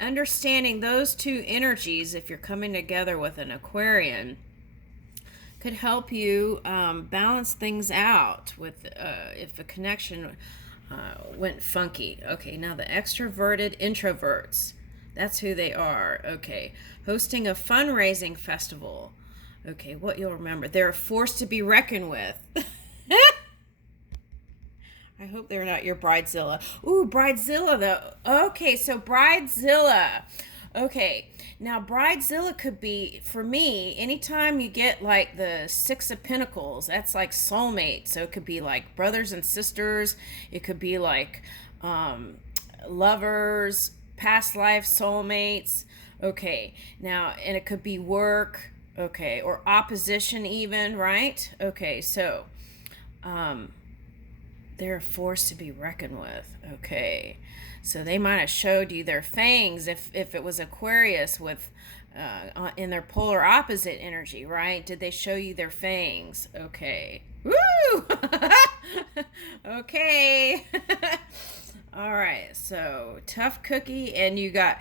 understanding those two energies, if you're coming together with an Aquarian, could help you balance things out with if a connection went funky. Okay, now the extroverted introverts. That's who they are. Okay, hosting a fundraising festival. Okay, what you'll remember. They're a force to be reckoned with. I hope they're not your bridezilla. Ooh, bridezilla though. Okay, so bridezilla. Okay, now bridezilla could be, for me, anytime you get like the Six of Pentacles, that's like soulmate. So it could be like brothers and sisters. It could be like lovers, past life soulmates. Okay, now, and it could be work. Okay, or opposition even, right? Okay, so they're a force to be reckoned with. Okay, so they might have showed you their fangs if it was Aquarius with in their polar opposite energy, right? Did they show you their fangs? Okay. Woo! Okay. All right. So tough cookie, and you got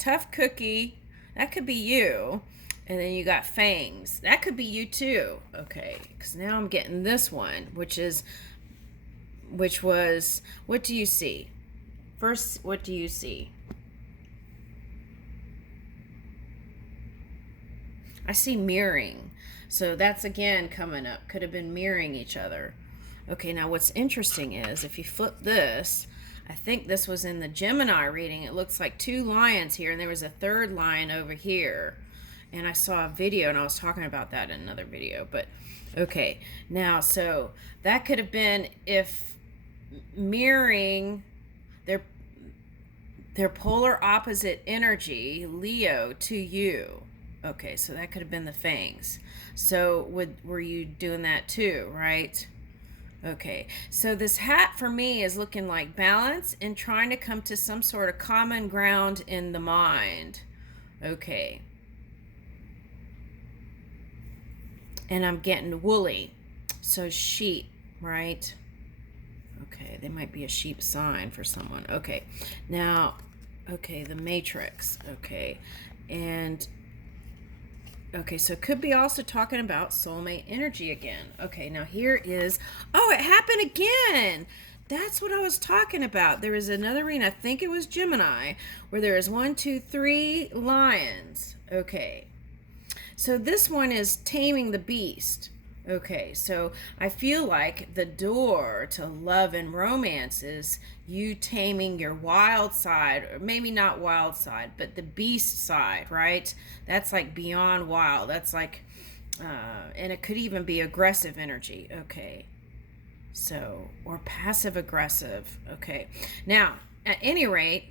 tough cookie. That could be you. And then you got fangs. That could be you too. Okay. Because now I'm getting this one, which was, what do you see? First, what do you see? I see mirroring. So that's again coming up. Could have been mirroring each other. Okay, now what's interesting is if you flip this, I think this was in the Gemini reading. It looks like two lions here, and there was a third lion over here. And I saw a video, and I was talking about that in another video. But okay, now so that could have been if mirroring their polar opposite energy, Leo, to you. Okay, so that could have been the fangs. So were you doing that too, right? Okay, so this hat for me is looking like balance and trying to come to some sort of common ground in the mind. Okay. And I'm getting woolly, so sheep, right? Okay, they might be a sheep sign for someone. Okay, now, okay, the matrix. Okay, and okay, so it could be also talking about soulmate energy again. Okay, now here is, oh, it happened again. That's what I was talking about. There is another reading, I think it was Gemini, where there is 1, 2, 3 lions. Okay, so this one is taming the beast. Okay, so I feel like the door to love and romance is you taming your wild side, or maybe not wild side, but the beast side, right? That's like beyond wild. That's like, and it could even be aggressive energy. Okay, so, or passive aggressive. Okay, now, at any rate,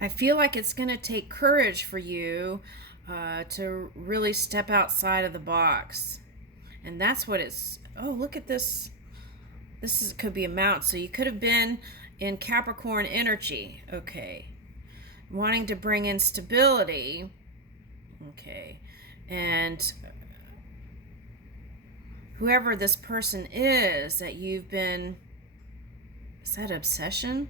I feel like it's going to take courage for you to really step outside of the box. And that's what it's, oh, look at this. Could be a mount. So you could have been in Capricorn energy. Okay. Wanting to bring in stability. Okay. And whoever this person is that you've been, is that obsession?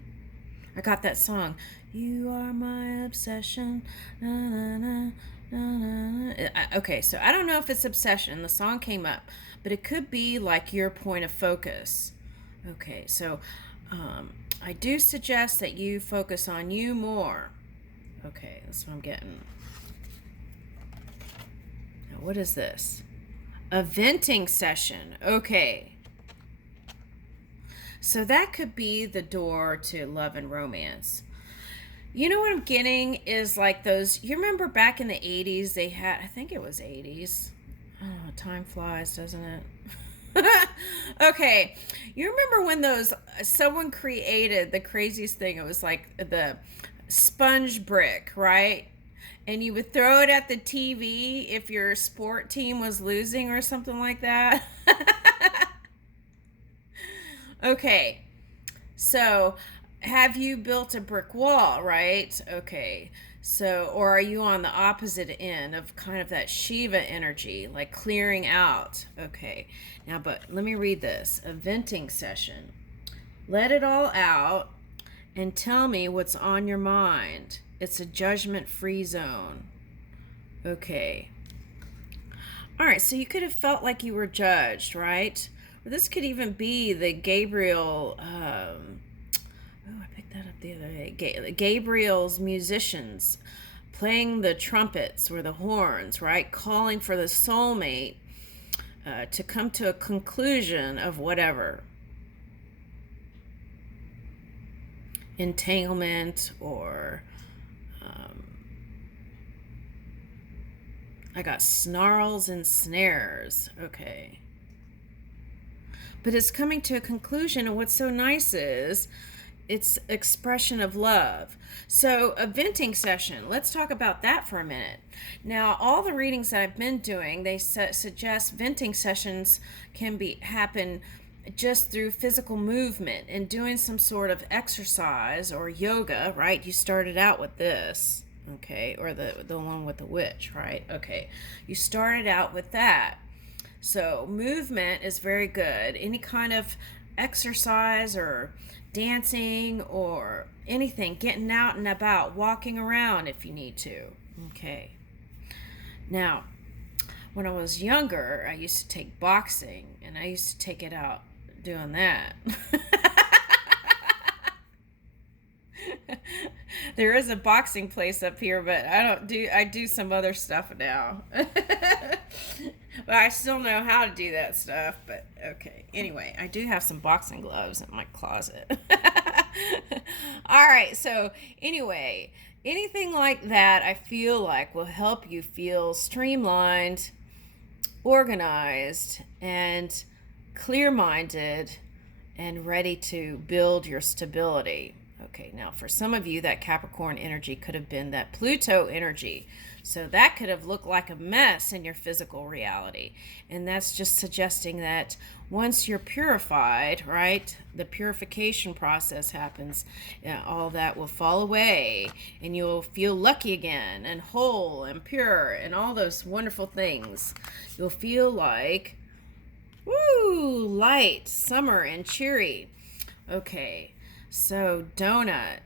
I got that song. You are my obsession. Na, na, na, na, na. Okay, so I don't know if it's obsession. The song came up, but it could be like your point of focus. Okay, so I do suggest that you focus on you more. Okay, that's what I'm getting. Now, what is this? A venting session. Okay. So that could be the door to love and romance. You know what I'm getting is like those, you remember back in the 80s, they had, I think it was 80s. Oh, time flies, doesn't it? Okay. You remember when those, someone created the craziest thing. It was like the sponge brick, right? And you would throw it at the TV if your sport team was losing or something like that. Okay, so have you built a brick wall, right? Okay, so, or are you on the opposite end of kind of that Shiva energy, like clearing out? Okay, now, but let me read this. A venting session. Let it all out and tell me what's on your mind. It's a judgment-free zone. Okay. All right, so you could have felt like you were judged, right? Or this could even be the Gabriel, I picked that up the other day. Gabriel's musicians playing the trumpets or the horns, right? Calling for the soulmate to come to a conclusion of whatever. Entanglement or I got snarls and snares. Okay. But it's coming to a conclusion, and what's so nice is it's expression of love. So a venting session, let's talk about that for a minute. Now, all the readings that I've been doing, they suggest venting sessions can happen just through physical movement and doing some sort of exercise or yoga, right? You started out with this, okay, or the one with the witch, right? Okay, you started out with that. So movement is very good. Any kind of exercise or dancing or anything, getting out and about, walking around if you need to. Okay. Now, when I was younger, I used to take boxing, and I used to take it out doing that. There is a boxing place up here, but I do some other stuff now. But I still know how to do that stuff, but okay. Anyway, I do have some boxing gloves in my closet. All right, so anyway, anything like that I feel like will help you feel streamlined, organized, and clear-minded and ready to build your stability. Okay, now for some of you, that Capricorn energy could have been that Pluto energy. So that could have looked like a mess in your physical reality. And that's just suggesting that once you're purified, right, the purification process happens, all that will fall away and you'll feel lucky again and whole and pure and all those wonderful things. You'll feel like, woo, light, summer, and cheery. Okay, so donut.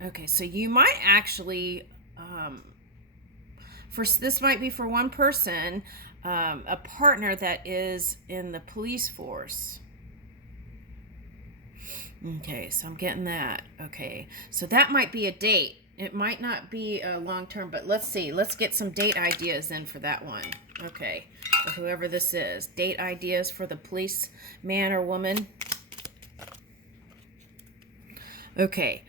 Okay, so you might actually, this might be for one person, a partner that is in the police force. Okay, so I'm getting that. Okay, so that might be a date. It might not be a long term, but let's see. Let's get some date ideas in for that one. Okay, for whoever this is. Date ideas for the police man or woman. Okay,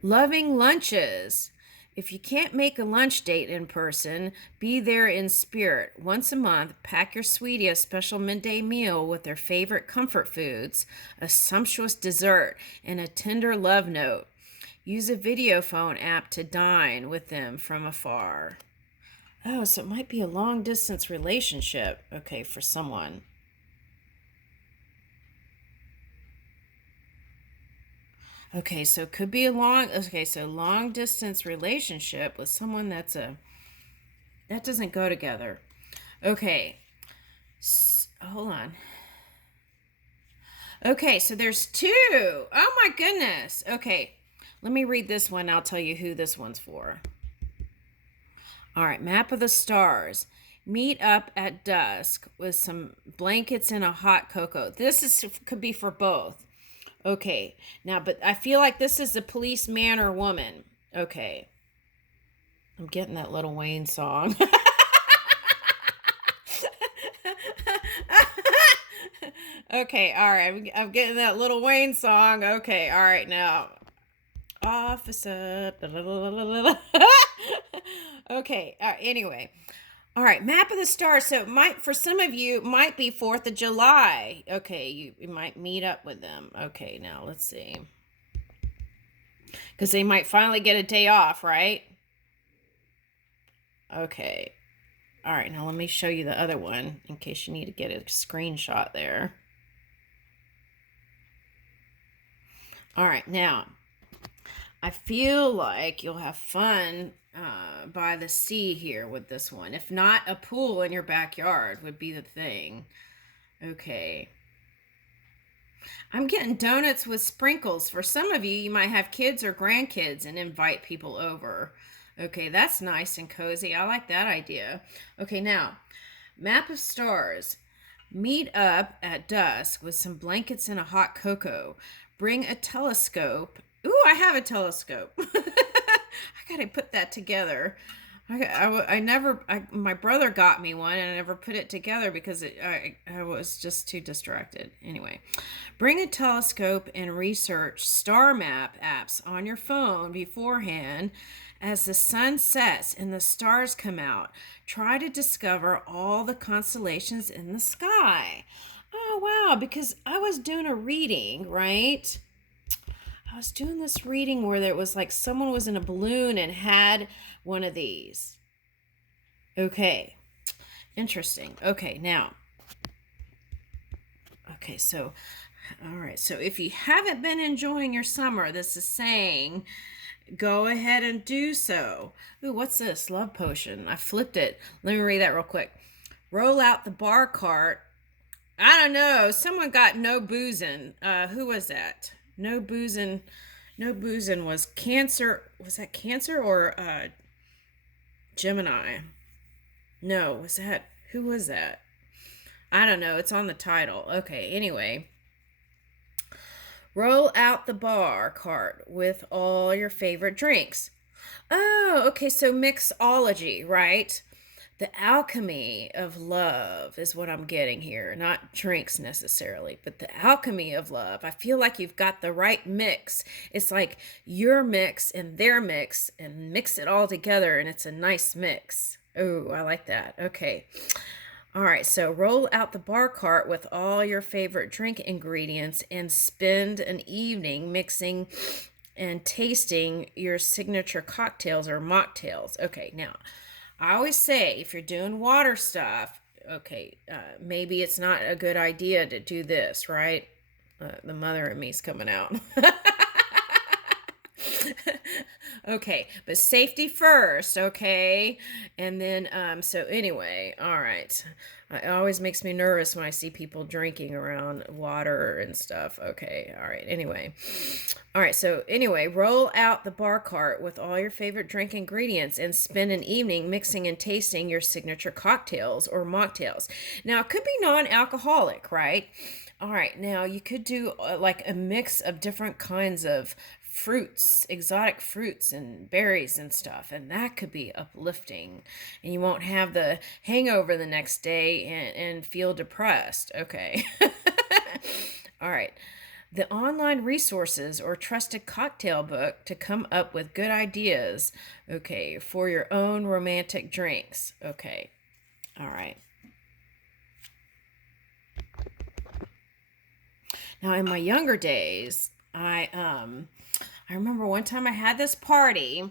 loving lunches. If you can't make a lunch date in person, be there in spirit. Once a month, pack your sweetie a special midday meal with their favorite comfort foods, a sumptuous dessert, and a tender love note. Use a video phone app to dine with them from afar. Oh, so it might be a long-distance relationship, okay, for someone. Okay, so it could be long distance relationship with someone that doesn't go together. Okay, hold on. Okay, so there's two. Oh my goodness. Okay, let me read this one. I'll tell you who this one's for. All right, map of the stars. Meet up at dusk with some blankets and a hot cocoa. Could be for both. Okay, now, but I feel like this is the police man or woman. Okay. I'm getting that Lil Wayne song. Okay, all right. I'm getting that Lil Wayne song. Okay, all right, now. Officer. Okay, anyway. All right, map of the stars. So for some of you, might be 4th of July. Okay, you might meet up with them. Okay, now let's see. Because they might finally get a day off, right? Okay. All right, now let me show you the other one in case you need to get a screenshot there. All right, now, I feel like you'll have fun by the sea here with this one. If not, a pool in your backyard would be the thing. Okay. I'm getting donuts with sprinkles. For some of you, you might have kids or grandkids and invite people over. Okay, that's nice and cozy. I like that idea. Okay, now, map of stars. Meet up at dusk with some blankets and a hot cocoa. Bring a telescope. Ooh, I have a telescope. I gotta put that together. My brother got me one and I never put it together because I was just too distracted. Anyway, bring a telescope and research star map apps on your phone beforehand. As the sun sets and the stars come out, try to discover all the constellations in the sky. Oh, wow, because I was doing a reading, right? I was doing this reading where there was like someone was in a balloon and had one of these. Okay. Interesting. Okay, now. Okay, so, all right. So if you haven't been enjoying your summer, this is saying go ahead and do so. Ooh, what's this? Love potion. I flipped it. Let me read that real quick. Roll out the bar cart. I don't know. Someone got no boozing. Who was that? No boozing. No boozing was Cancer. Was that Cancer or Gemini? No, was that? Who was that? I don't know. It's on the title. Okay, anyway. Roll out the bar cart with all your favorite drinks. Oh, okay, so mixology, right? The alchemy of love is what I'm getting here. Not drinks necessarily, but the alchemy of love. I feel like you've got the right mix. It's like your mix and their mix and mix it all together and it's a nice mix. Oh, I like that. Okay. All right, so roll out the bar cart with all your favorite drink ingredients and spend an evening mixing and tasting your signature cocktails or mocktails. Okay, now, I always say if you're doing water stuff, okay, maybe it's not a good idea to do this, right? The mother in me's coming out. Okay, but safety first, okay? And then, so anyway, all right. It always makes me nervous when I see people drinking around water and stuff. Okay, all right, anyway. All right, so anyway, roll out the bar cart with all your favorite drink ingredients and spend an evening mixing and tasting your signature cocktails or mocktails. Now, it could be non-alcoholic, right? All right, now you could do like a mix of different kinds of fruits, exotic fruits and berries and stuff, and that could be uplifting. And you won't have the hangover the next day and feel depressed. Okay. All right. The online resources or trusted cocktail book to come up with good ideas, okay, for your own romantic drinks. Okay. All right. Now, in my younger days, I remember one time I had this party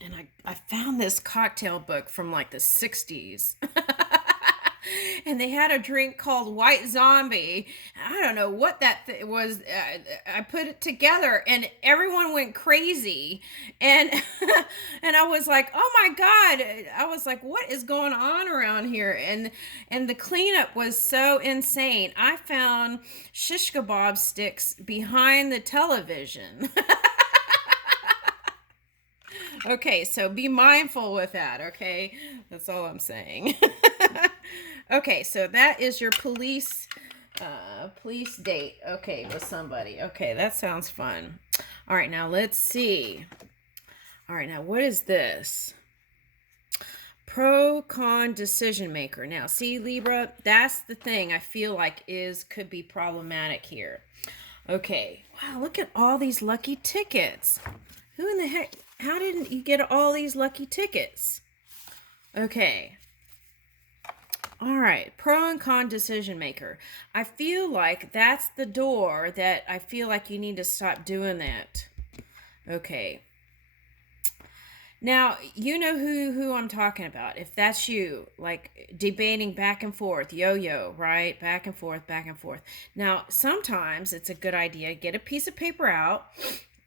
and I found this cocktail book from like the 60s. And they had a drink called White Zombie. I don't know what that was. I put it together and everyone went crazy. And and I was like, oh my God. I was like, what is going on around here? And the cleanup was so insane. I found shish kebab sticks behind the television. Okay, so be mindful with that, okay? That's all I'm saying. Okay, so that is your police date, okay, with somebody. Okay, that sounds fun. All right, now let's see. All right, now what is this? Pro-con decision maker. Now, see, Libra, that's the thing I feel like could be problematic here. Okay, wow, look at all these lucky tickets. Who in the heck, how didn't you get all these lucky tickets? Okay. All right, pro and con decision maker. I feel like that's the door that I feel like you need to stop doing that. Okay. Now, you know who I'm talking about. If that's you, like debating back and forth, yo-yo, right? Back and forth, back and forth. Now, sometimes it's a good idea, get a piece of paper out,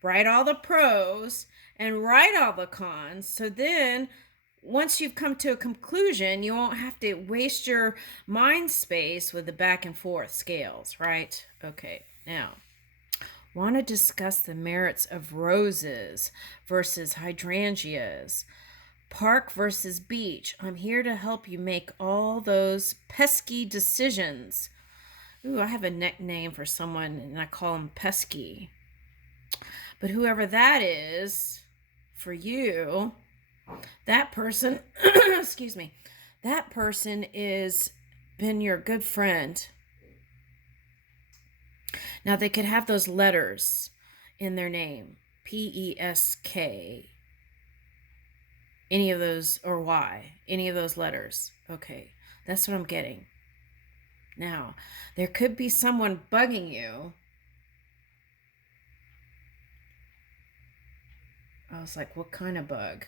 write all the pros, and write all the cons. So then once you've come to a conclusion, you won't have to waste your mind space with the back and forth scales, right? Okay, now, want to discuss the merits of roses versus hydrangeas, park versus beach. I'm here to help you make all those pesky decisions. Ooh, I have a nickname for someone, and I call them pesky. But whoever that is for you, that person, excuse me, that person is been your good friend. Now, they could have those letters in their name, P-E-S-K, any of those, or Y, any of those letters. Okay, that's what I'm getting. Now, there could be someone bugging you. I was like, what kind of bug?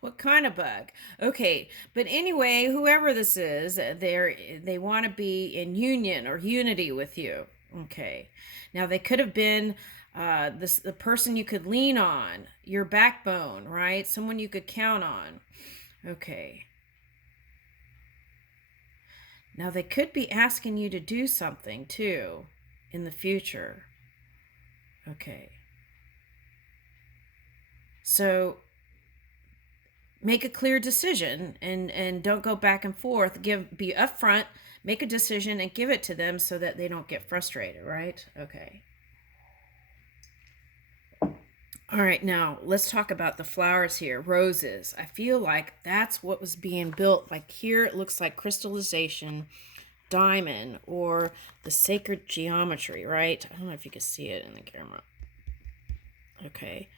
What kind of bug? Okay, but anyway, whoever this is, they want to be in union or unity with you. Okay, now they could have been the person you could lean on, your backbone, right? Someone you could count on. Okay. Now they could be asking you to do something too in the future. Okay. So make a clear decision and don't go back and forth. Be upfront, make a decision and give it to them so that they don't get frustrated, right? Okay. All right, now let's talk about the flowers here. Roses. I feel like that's what was being built. Like here it looks like crystallization, diamond, or the sacred geometry, right? I don't know if you can see it in the camera. Okay.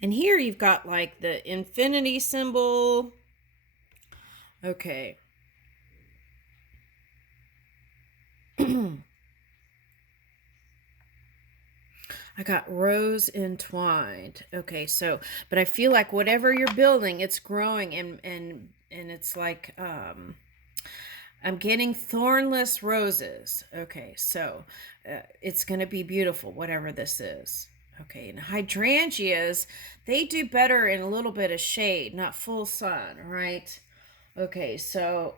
And here you've got like the infinity symbol. Okay. I got rose entwined. Okay, so but I feel like whatever you're building, it's growing and it's like I'm getting thornless roses. Okay, so it's going to be beautiful whatever this is. Okay, and hydrangeas, they do better in a little bit of shade, not full sun, right? Okay, so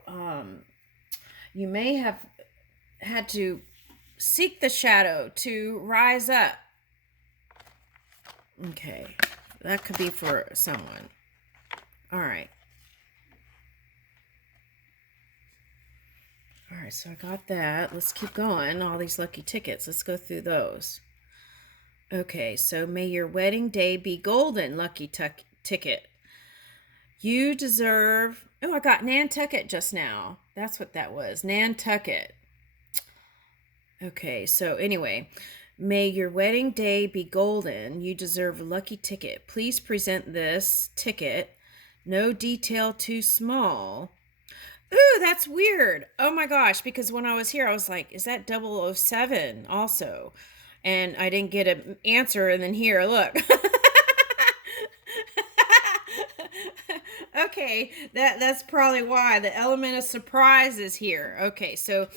you may have had to seek the shadow to rise up. Okay, that could be for someone. All right. All right, so I got that. Let's keep going. All these lucky tickets. Let's go through those. Okay, so may your wedding day be golden, lucky ticket. You deserve... Oh, I got Nantucket just now. That's what that was. Nantucket. Okay, so anyway, may your wedding day be golden. You deserve a lucky ticket. Please present this ticket. No detail too small. Ooh, that's weird. Oh my gosh, because when I was here, I was like, is that 007 also? And I didn't get an answer, and then here, look. Okay, that's probably why. The element of surprise is here. Okay, so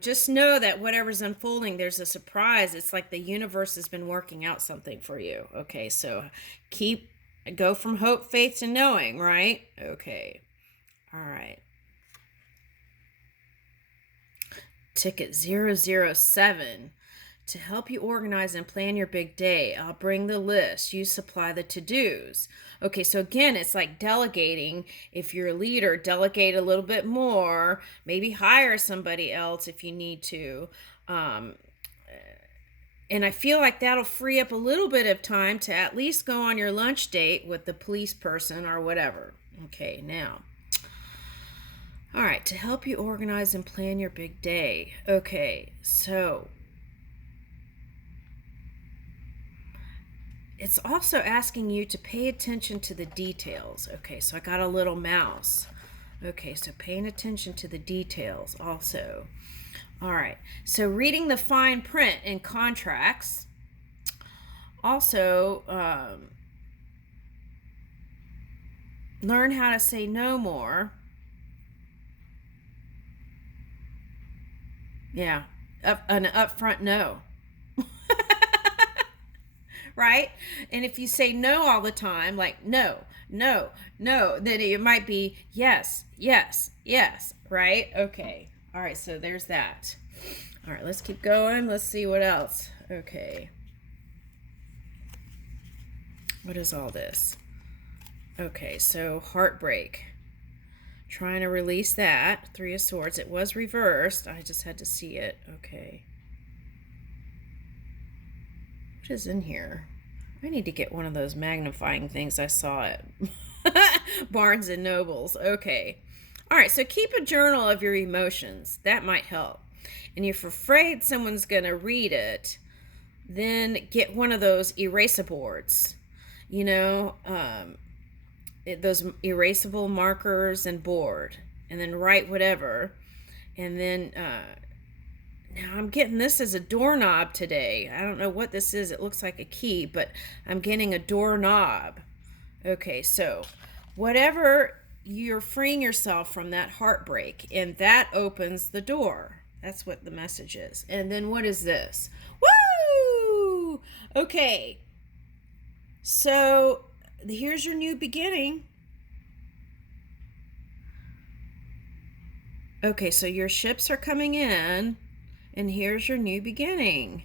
just know that whatever's unfolding, there's a surprise. It's like the universe has been working out something for you. Okay, so go from hope, faith to knowing, right? Okay, all right. Ticket 007. To help you organize and plan your big day, I'll bring the list. You supply the to-dos. Okay, so again, it's like delegating. If you're a leader, delegate a little bit more. Maybe hire somebody else if you need to. And I feel like that'll free up a little bit of time to at least go on your lunch date with the police person or whatever. Okay, now. All right, to help you organize and plan your big day. Okay, so it's also asking you to pay attention to the details. Okay, so I got a little mouse. Okay, so paying attention to the details also. All right, so reading the fine print in contracts. Also, learn how to say no more. Yeah, an upfront no. right? And if you say no all the time, like no, no, no, then it might be yes, yes, yes, right? Okay. All right, so there's that. All right, let's keep going. Let's see what else. Okay. What is all this? Okay, so heartbreak. Trying to release that. Three of Swords. It was reversed. I just had to see it. Okay. What is in here? I need to get one of those magnifying things I saw at Barnes and Nobles. Okay. All right, so keep a journal of your emotions. That might help. And if you're afraid someone's going to read it, then get one of those eraser boards. You know, those erasable markers and board. And then write whatever. And then, now I'm getting this as a doorknob today. I don't know what this is. It looks like a key, but I'm getting a doorknob. Okay, so whatever, you're freeing yourself from that heartbreak, and that opens the door. That's what the message is. And then what is this? Woo! Okay, so here's your new beginning. Okay, so your ships are coming in, and here's your new beginning.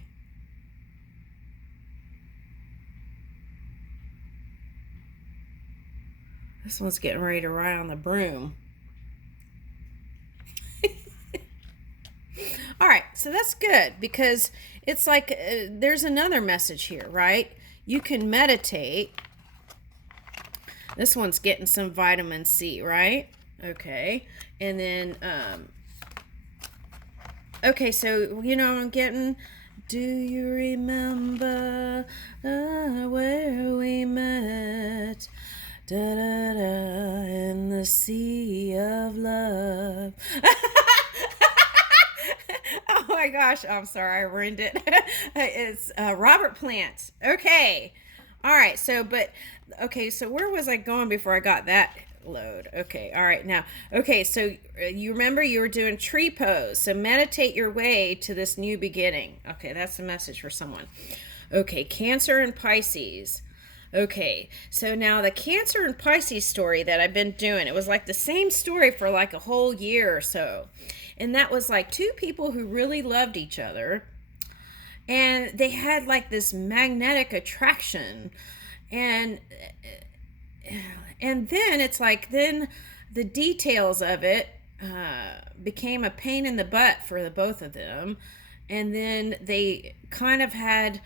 This one's getting ready to ride on the broom. All right, so that's good because it's like there's another message here, right? You can meditate. This one's getting some vitamin C, right? Okay. And then, okay, so, you know, I'm getting, do you remember where we met? Da da da, in the sea of love. Oh my gosh, I'm sorry, I ruined it. It's Robert Plant. Okay. All right, so, okay, so where was I going before I got that load? Okay, all right, now, okay, so you remember you were doing tree pose, so meditate your way to this new beginning. Okay, that's the message for someone. Okay, Cancer and Pisces. Okay, so now the Cancer and Pisces story that I've been doing, it was like the same story for like a whole year or so. And that was like two people who really loved each other. And they had like this magnetic attraction. And then it's like, then the details of it became a pain in the butt for the both of them. And then they kind of had,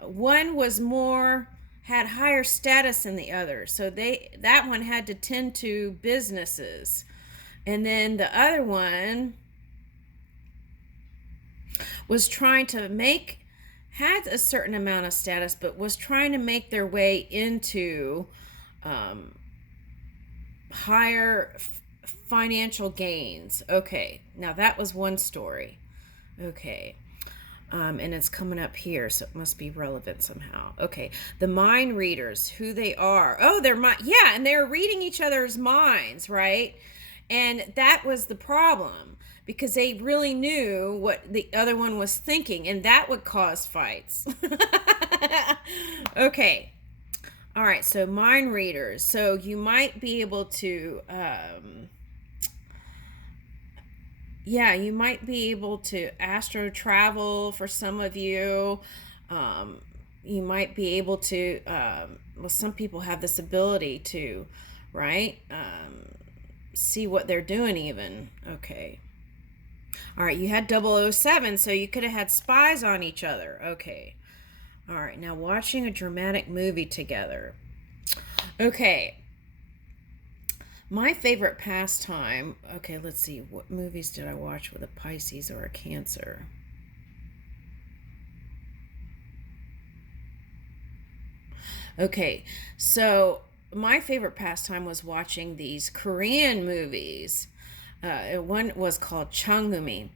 one was more, had higher status than the other. So that one had to tend to businesses. And then the other one was trying to had a certain amount of status, but was trying to make their way into higher financial gains. Okay, now that was one story. Okay. And it's coming up here, so it must be relevant somehow. Okay, the mind readers, who they are. Oh, yeah, and they're reading each other's minds, right? And that was the problem because they really knew what the other one was thinking, and that would cause fights. Okay. All right, so mind readers. So you might be able to, you might be able to astro travel for some of you. You might be able to, well, some people have this ability to, right? See what they're doing even. Okay. All right, you had 007, so you could have had spies on each other. Okay. All right, now watching a dramatic movie together. Okay. My favorite pastime. Okay, let's see. What movies did I watch with a Pisces or a Cancer? Okay, so my favorite pastime was watching these Korean movies. One was called Changumi,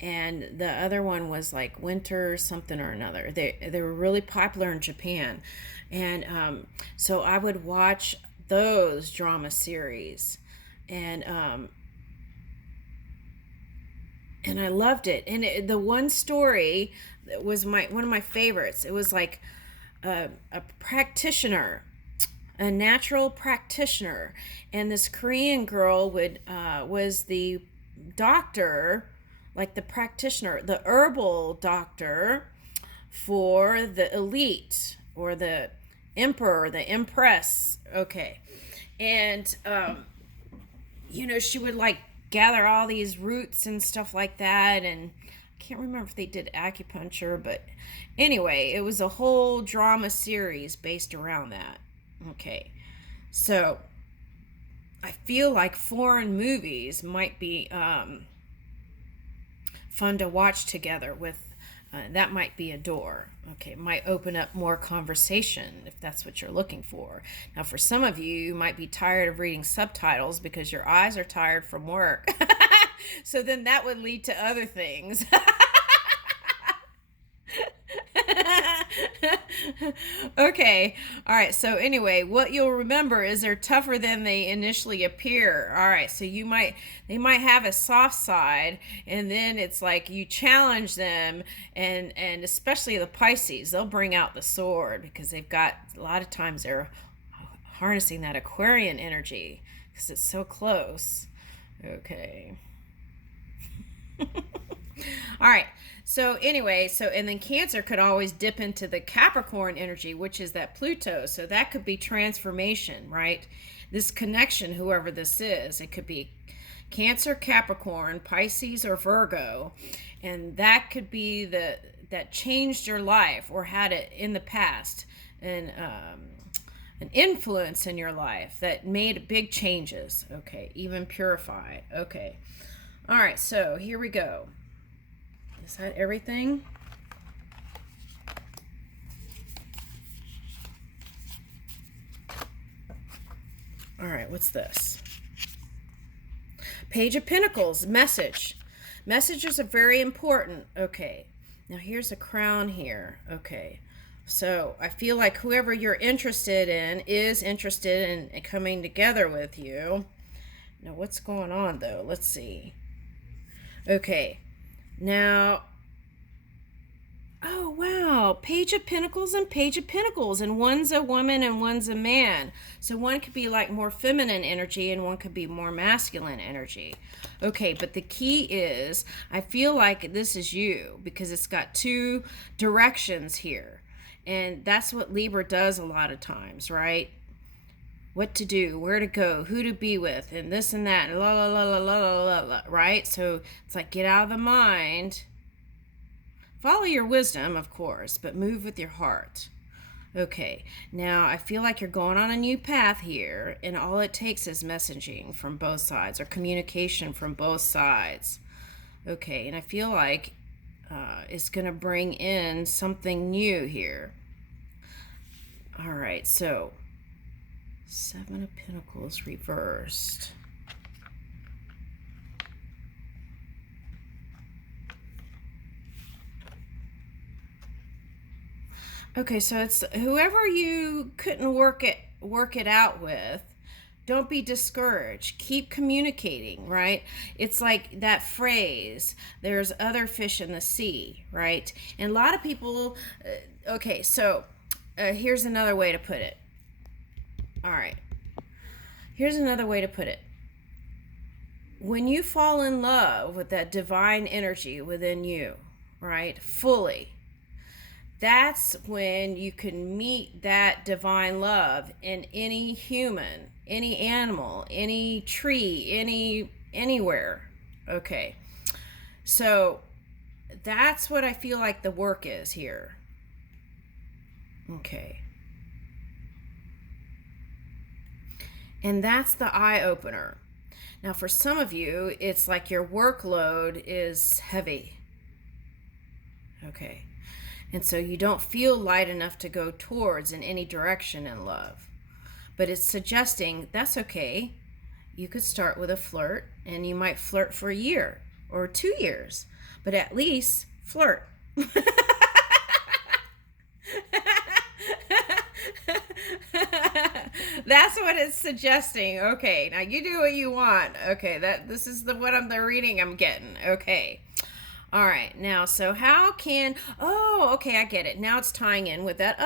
and the other one was like Winter something or another. They were really popular in Japan, and so I would watch those drama series, and I loved it. And the one story that was one of my favorites. It was like a practitioner, a natural practitioner, and this Korean girl was the doctor, like the practitioner, the herbal doctor for the elite or the emperor, the empress. Okay. And she would like gather all these roots and stuff like that. And I can't remember if they did acupuncture, but anyway, it was a whole drama series based around that. Okay. So I feel like foreign movies might be fun to watch together with. That might be a door. Okay, might open up more conversation if that's what you're looking for. Now, for some of you, you might be tired of reading subtitles because your eyes are tired from work. So then that would lead to other things. Okay. All right. So anyway, what you'll remember is they're tougher than they initially appear. All right. So they might have a soft side, and then it's like you challenge them, and especially the Pisces, they'll bring out the sword because they've got a lot of times they're harnessing that Aquarian energy because it's so close. Okay. All right. So anyway, and then Cancer could always dip into the Capricorn energy, which is that Pluto. So that could be transformation, right? This connection, whoever this is, it could be Cancer, Capricorn, Pisces, or Virgo. And that could be that changed your life or had it in the past, and an influence in your life that made big changes. Okay. Even purified. Okay. All right. So here we go. Is that everything? All right, what's this? Page of Pentacles, message. Messages are very important. Okay, now here's a crown here. Okay, so I feel like whoever you're interested in is interested in coming together with you. Now, what's going on, though? Let's see. Okay. Now, oh wow, Page of Pentacles and Page of Pentacles, and one's a woman and one's a man. So one could be like more feminine energy and one could be more masculine energy. Okay, but the key is, I feel like this is you because it's got two directions here. And that's what Libra does a lot of times, right? What to do, where to go, who to be with, and this and that, and la la la la la la la, right? So it's like, get out of the mind. Follow your wisdom, of course, but move with your heart. Okay, now I feel like you're going on a new path here, and all it takes is messaging from both sides or communication from both sides. Okay, and I feel like it's going to bring in something new here. All right, so Seven of Pentacles reversed. Okay, so it's whoever you couldn't work it out with, don't be discouraged. Keep communicating, right? It's like that phrase, there's other fish in the sea, right? And a lot of people, okay, so here's another way to put it. All right. Here's another way to put it. When you fall in love with that divine energy within you, right, fully, that's when you can meet that divine love in any human, any animal, any tree, anywhere. Okay. So that's what I feel like the work is here. Okay. And that's the eye opener. Now, for some of you, it's like your workload is heavy. Okay. And so you don't feel light enough to go towards in any direction in love. But it's suggesting that's okay. You could start with a flirt, and you might flirt for a year or 2 years, but at least flirt. That's what it's suggesting. Okay, now you do what you want. Okay, this is the reading I'm getting. Okay. All right. Now, so how can, oh, okay, I get it. Now it's tying in with that